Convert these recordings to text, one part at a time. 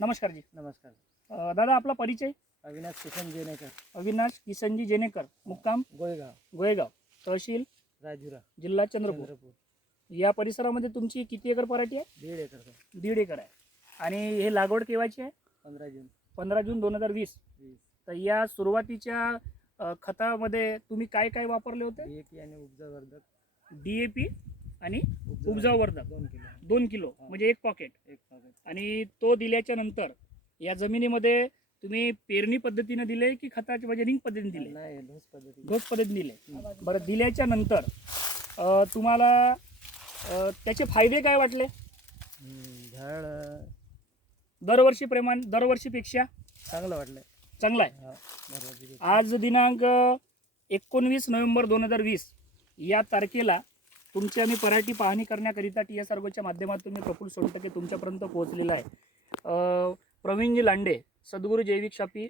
नमस्कार जी. नमस्कार. दादा आपला परिचय. अविनाश किसन जेनेकर, अविनाश किसनजी जेनेकर, मुक्काम गोयगाव, तहसील राजुरा, जिल्हा चंद्रपूर. या परिसरामध्ये तुमची किती एकर पराठी आहे? 1.5 एकर. 1.5 एकर आहे. आणि हे लागवड केव्हाची आहे? 15 जून 2020. तर या सुरुवातीच्या खतामध्ये तुम्ही काय काय वापरले होते? DAP आणि उपजावर्धक. DAP आणि उपजावर्धक 2 किलो म्हणजे एक पॉकेट. आणि तो दिल्याच्या नंतर या जमिनीमध्ये तुम्ही पेरणी पद्धतीने दिले की खताच्या म्हणजे रिंग पद्धतीने दिले? नाही, घोष पद्धतीने दिले. बरं, दिल्याच्या नंतर तुम्हाला त्याचे फायदे काय वाटले? झाड दरवर्षीपेक्षा चांगलं वाटलं. चांगला आहे. आज दिनांक 19 नोव्हेंबर 2020 या तारखेला तुमची आम्ही पराठी पाहणी करण्याकरिता TSRGच्या माध्यमातून मी प्रफुल्ल सोनटके तुमच्यापर्यंत पोहोचलेला आहे. प्रवीणजी लांडे, सद्गुरू जैविक शॉपी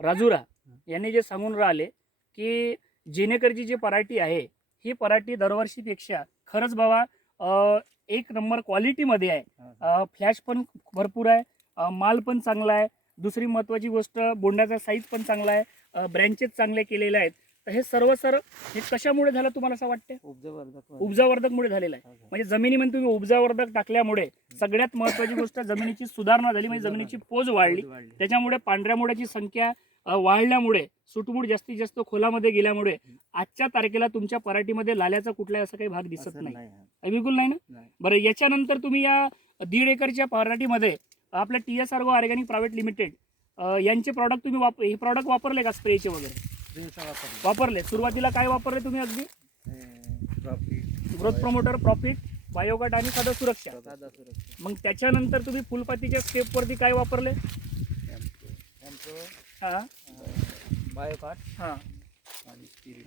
राजुरा यांनी जे सांगून राहिले की जेनेकरची जी पराठी आहे ही पराठी दरवर्षीपेक्षा खरंच बाबा एक नंबर क्वालिटीमध्ये आहे. फ्लॅश पण भरपूर आहे, माल पण चांगला आहे. दुसरी महत्त्वाची गोष्ट, बोंडाचा साईज पण चांगला आहे, ब्रँचेस चांगले केलेले आहेत. तर हे सर्व हे कशामुळे झालं तुम्हाला असं वाटते? उपजावर्धकमुळे झालेलं आहे. म्हणजे जमिनीमध्ये तुम्ही उपजावर्धक टाकल्यामुळे सगळ्यात महत्त्वाची गोष्ट जमिनीची सुधारणा झाली, म्हणजे जमिनीची पोज वाढली. त्याच्यामुळे पांढऱ्या मुळ्याची संख्या वाढल्यामुळे, सुटबूट जास्तीत जास्त खोलामध्ये गेल्यामुळे आजच्या तारखेला तुमच्या पराठीमध्ये लाल्याचा कुठलाही असा काही भाग दिसत नाही. बिलकुल नाही ना. बरं, याच्यानंतर तुम्ही या 1.5 एकरच्या पराठीमध्ये आपल्या TSRG ऑर्गॅनिक प्रायव्हेट लिमिटेड यांचे प्रॉडक्ट तुम्ही हे प्रॉडक्ट वापरले का? स्प्रेचे वगैरे वापरले. सुरुवातीला काय वापरले तुम्ही? अगदी ग्रोथ प्रमोटर, प्रॉफिट, बायोगट आणि साधा सुरक्षा. मग त्याच्यानंतर तुम्ही फुलपातीच्या स्टेपवरती काय वापरले? बायोकाट आणि स्पिरिट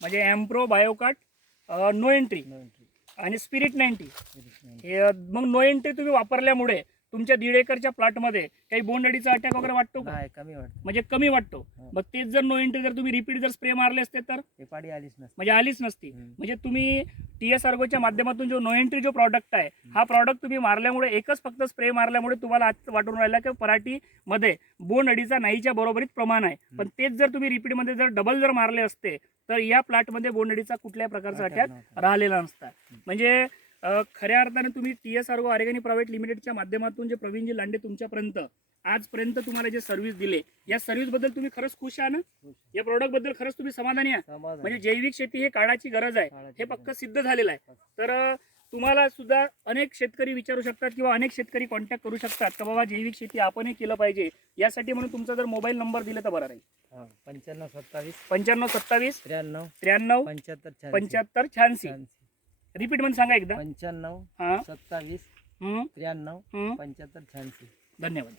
म्हणजे एम्प्रो, बायोकाट, नो एंट्री आणि स्पिरिट 90. हे मग नो एंट्री तुम्ही वापरल्यामुळे तुमच्या 1.5 एकरच्या प्लॉटमध्ये काही बोंडअळीचा अटॅक वगैरे वाटतो का? कमी वाटतो. म्हणजे कमी वाटतो. मग तेच जर नो एंट्री जर तुम्ही रिपीट जर स्प्रे मारले असते तर पाडी आलीच नसती. म्हणजे आलीच नसती. म्हणजे तुम्ही TSRGच्या माध्यमातून जो नो एंट्री जो प्रॉडक्ट आहे हा प्रॉडक्ट तुम्ही मारल्यामुळे, एकच फक्त स्प्रे मारल्यामुळे तुम्हाला आज वाटून राहिला की पराठीमध्ये बोंडअळीचा नाहीच्या बरोबरीत प्रमाण आहे. पण तेच जर तुम्ही रिपीटमध्ये जर डबल जर मारले असते तर या प्लॉटमध्ये बोंडअळीचा कुठल्याही प्रकारचा अटॅक राहिलेला नसता. म्हणजे खऱ्या अर्थाने तुम्ही TSRG ऑर्गॅनिक प्रायव्हेट लिमिटेडच्या माध्यमातून जे प्रवीणजी लांडे तुमच्यापर्यंत आजपर्यंत तुम्हाला जे सर्व्हिस दिले, या सर्व्हिस बद्दल तुम्ही खरंच खुश आहे ना? या प्रॉडक्ट बद्दल खरंच तुम्ही समाधानी आहे? म्हणजे जैविक शेती हे काळाची गरज आहे, हे पक्क सिद्ध झालेलं आहे. तर तुम्हाला सुद्धा अनेक शेतकरी विचारू शकतात किंवा अनेक शेतकरी कॉन्टॅक्ट करू शकतात की बाबा जैविक शेती आपणही केलं पाहिजे. यासाठी म्हणून तुमचा जर मोबाईल नंबर दिला तर बरं राहील. 95 27 93 75 86. रिपीट मध्ये सांगा एकदा. 95 27 93 75 86. धन्यवाद.